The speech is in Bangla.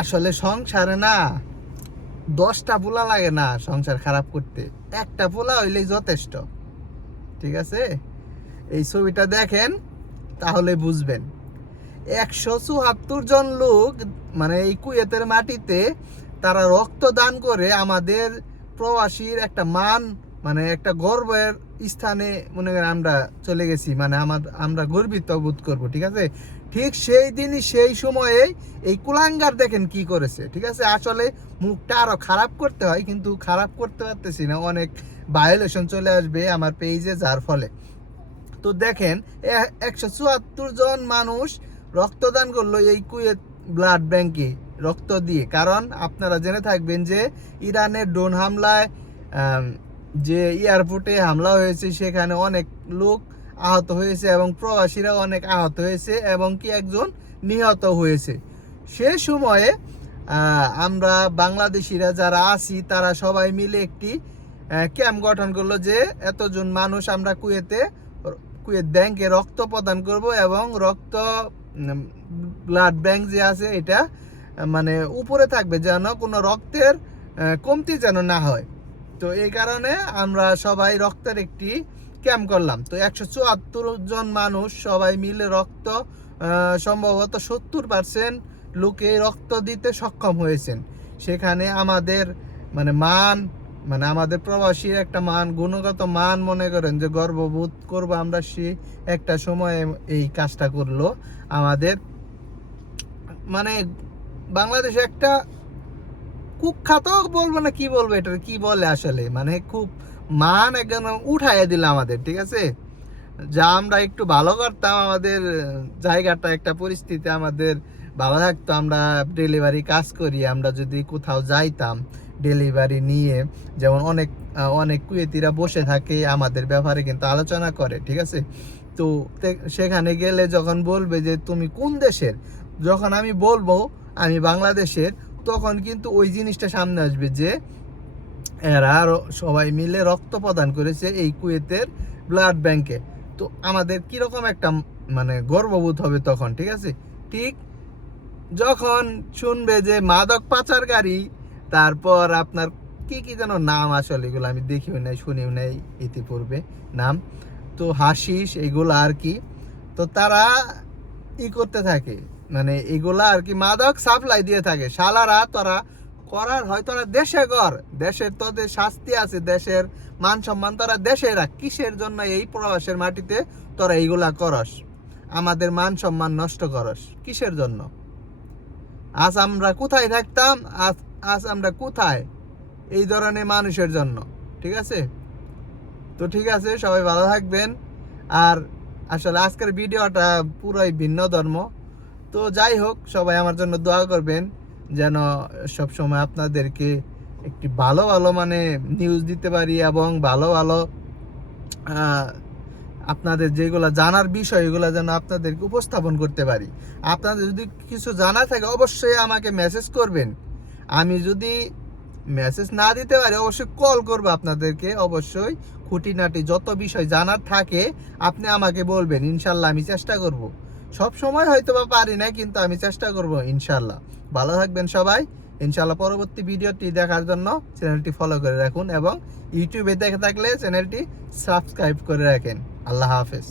আসলে সংসারে না 10টা পোলা লাগে না সংসার খারাপ করতে, একটা পোলা হইলেই যথেষ্ট। ঠিক আছে, এই ছবিটা দেখেন তাহলে বুঝবেন। 174 জন লোক মানে এই কুয়েতের মাটিতে তারা রক্ত দান করে আমাদের প্রবাসীর একটা মান, মানে একটা গর্বের স্থানে মনে করেন আমরা চলে গেছি, মানে আমরা গর্বিত বোধ করব। ঠিক আছে, ঠিক সেই দিনই সেই সময়ে এই কুলাঙ্গার দেখেন কি করেছে। ঠিক আছে, আসলে মুখটা আরো খারাপ করতে হয়, কিন্তু খারাপ করতে পারতেছি না, অনেক ভায়োলেশন চলে আসবে আমার পেজে, যার ফলে। তো দেখেন 174 জন মানুষ রক্তদান করলো এই কুয়েত ব্লাড ব্যাংকে রক্ত দিয়ে। কারণ আপনারা জেনে থাকবেন যে ইরানের ড্রোন হামলায় যে এয়ারপোর্টে হামলা হয়েছে, সেখানে অনেক লোক আহত হয়েছে এবং প্রবাসীরা অনেক আহত হয়েছে এবং কি একজন নিহত হয়েছে। সে সময়ে আমরা বাংলাদেশিরা যারা আছি তারা সবাই মিলে একটি ক্যাম্প গঠন করলো যে এতজন মানুষ আমরা কুয়েত ব্যাংকে রক্ত প্রদান করব এবং রক্ত ব্লাড ব্যাংক যে আছে এটা মানে উপরে থাকবে, যেন কোনো রক্তের কমতি যেন না হয়। তো এই কারণে আমরা সবাই রক্তের একটি ক্যাম্প করলাম। তো 174 জন মানুষ সবাই মিলে রক্ত সম্ভবত 70% লোকে রক্ত দিতে সক্ষম হয়েছেন। সেখানে আমাদের মানে আমাদের প্রবাসীর একটা মান, গুণগত মান মনে করেন যে গর্ববোধ করবো আমরা, সে একটা সময়ে এই কাজটা করলো আমাদের মানে বাংলাদেশে একটা কুখ্যাত বলবো না কি বলবো, এটা কি বলে আসলে, মানে খুব মান একদম উঠাইয়া দিল আমাদের। ঠিক আছে, যা আমরা একটু ভালো করতাম, আমাদের জায়গাটা একটা পরিস্থিতি আমাদের ভালো থাকতো, আমরা ডেলিভারি কাজ করি, আমরা যদি কোথাও যাইতাম ডেলিভারি নিয়ে, যেমন অনেক অনেক কুয়েতিরা বসে থাকে আমাদের ব্যাপারে কিন্তু আলোচনা করে। ঠিক আছে, তো সেখানে গেলে যখন বলবে যে তুমি কোন দেশের, যখন আমি বলবো আমি বাংলাদেশের, তখন কিন্তু ওই জিনিসটা সামনে আসবে যে এরা সবাই মিলে রক্ত প্রদান করেছে এই কুয়েতের ব্লাড ব্যাংকে। তো আমাদের কিরকম একটা মানে গর্ববোধ হবে তখন। ঠিক আছে, ঠিক যখন শুনবে যে মাদক পাচারকারী, তারপর আপনার কি কি যেন নাম, আসলে এগুলো আমি দেখিও নাই শুনিও নাই ইতিপূর্বে নাম, তো হাসিস এগুলো আর কি, তো তারা করতে থাকে, মানে এগুলা আর কি মাদক সাপ্লাই দিয়ে থাকে। শালারা তোরা করার হয় তোরা দেশে কর, দেশের তোদের শাস্তি আছে, দেশের মান সম্মান তোরা দেশে রাখ, কিসের জন্য এই প্রবাসের মাটিতে তোরা এইগুলা করস, আমাদের মান সম্মান নষ্ট করস কিসের জন্য? আজ আমরা কোথায় থাকতাম, আজ আমরা কোথায় এই ধরনের মানুষের জন্য। ঠিক আছে, তো ঠিক আছে, সবাই ভালো থাকবেন। আর আসলে আজকের ভিডিওটা পুরোই ভিন্ন ধর্ম, তো যাই হোক, সবাই আমার জন্য দোয়া করবেন যেন সব সময় আপনাদেরকে একটি ভালো ভালো মানে নিউজ দিতে পারি এবং ভালো ভালো আপনাদের যেগুলো জানার বিষয় এগুলো যেন আপনাদেরকে উপস্থাপন করতে পারি। আপনাদের যদি কিছু জানা থাকে অবশ্যই আমাকে মেসেজ করবেন, আমি যদি মেসেজ না দিতে পারি অবশ্যই কল করবো আপনাদেরকে। অবশ্যই খুঁটিনাটি যত বিষয় জানার থাকে আপনি আমাকে বলবেন, ইনশাল্লাহ আমি চেষ্টা করব। সব সময় হয়তো বা পারি না, কিন্তু আমি চেষ্টা করব ইনশাল্লাহ। ভালো থাকবেন সবাই, ইনশাল্লাহ। পরবর্তী ভিডিওটি দেখার জন্য চ্যানেলটি ফলো করে রাখুন এবং ইউটিউবে দেখে থাকলে চ্যানেলটি সাবস্ক্রাইব করে রাখেন। আল্লাহ হাফেজ।